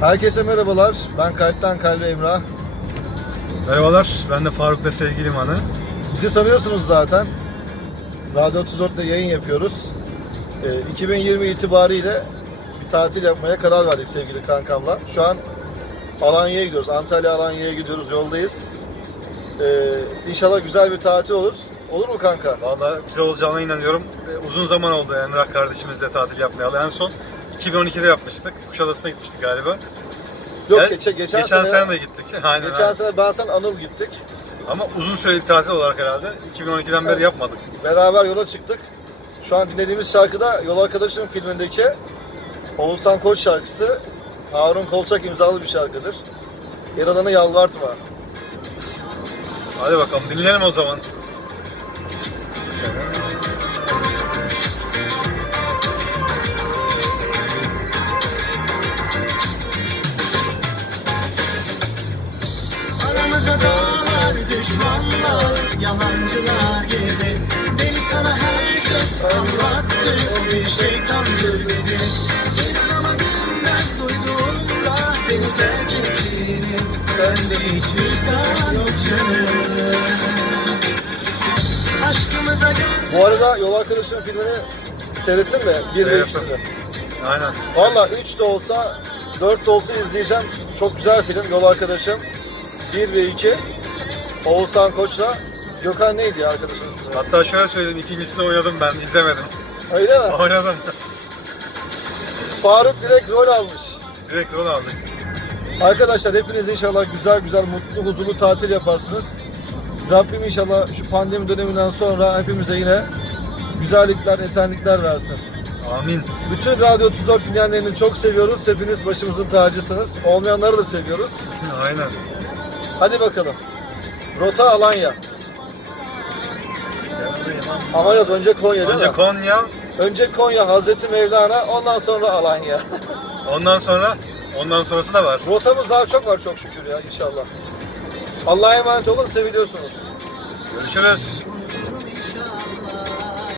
Herkese merhabalar. Ben Kalpten Kalbe Emrah. Merhabalar, ben de Faruk'la sevgilim Hanı. Bizi tanıyorsunuz zaten. Radyo 34'te yayın yapıyoruz. Ee, 2020 itibariyle bir tatil yapmaya karar verdik sevgili kankamla. Şu an Alanya'ya gidiyoruz. Antalya Alanya'ya gidiyoruz. Yoldayız. Ee, inşallah güzel bir tatil olur. Olur mu kanka? Vallahi güzel olacağına inanıyorum. Ee, Uzun zaman oldu Emrah kardeşimizle tatil yapmayalı. En son 2012'de yapmıştık. Kuşadası'na gitmiştik galiba. Yok Gel- geçen, geçen, geçen sene, de gittik. Aynen. geçen aynen. sene ben sen Anıl gittik. Ama uzun süreli bir tatil olarak herhalde. 2012'den beri Evet. yapmadık. Beraber yola çıktık. Şu an dinlediğimiz şarkı da Yol Arkadaşım filmindeki Oğuzhan Koç şarkısı. Harun Kolçak imzalı bir şarkıdır. Yaradanı yalvartma. Hadi bakalım dinleyelim o zaman. Aramıza dağlar, düşmanlar, yalancılar girdi Beni sana herkes anlattı, o bir şeytandır dedi İnanamadım ben duyduğumda beni terk ettiğini Sende hiç vicdan yok canım Aşkımıza göz Bu arada Yol Arkadaşım filmini seyrettin mi? Bir ve ikisini. Aynen. Valla 3 de olsa 4 de olsa izleyeceğim. Çok güzel film Yol Arkadaşım. 1 ve 2. Oğuzhan Koç'la Gökhan neydi ya arkadaşın ismi? Hatta şöyle söyleyeyim, ikincisini oynadım ben, izlemedim. Öyle mi? Oynadım. Faruk direkt rol almış. Direkt rol aldık. Arkadaşlar hepiniz inşallah güzel güzel mutlu huzurlu tatil yaparsınız. Rabbim inşallah şu pandemi döneminden sonra hepimize yine güzellikler, esenlikler versin. Amin. Bütün Radyo 34 dinleyenlerini çok seviyoruz. Hepiniz başımızın tacısınız. Olmayanları da seviyoruz. Aynen. Hadi bakalım. Rota Alanya. Ama yok önce Konya değil Önce mi? Konya, Önce Konya, Hazreti Mevlana, ondan sonra Alanya. ondan sonra ondan sonrası da var. Rotamız daha çok var çok şükür ya inşallah. Allah'a emanet olun, seviliyorsunuz. Görüşürüz.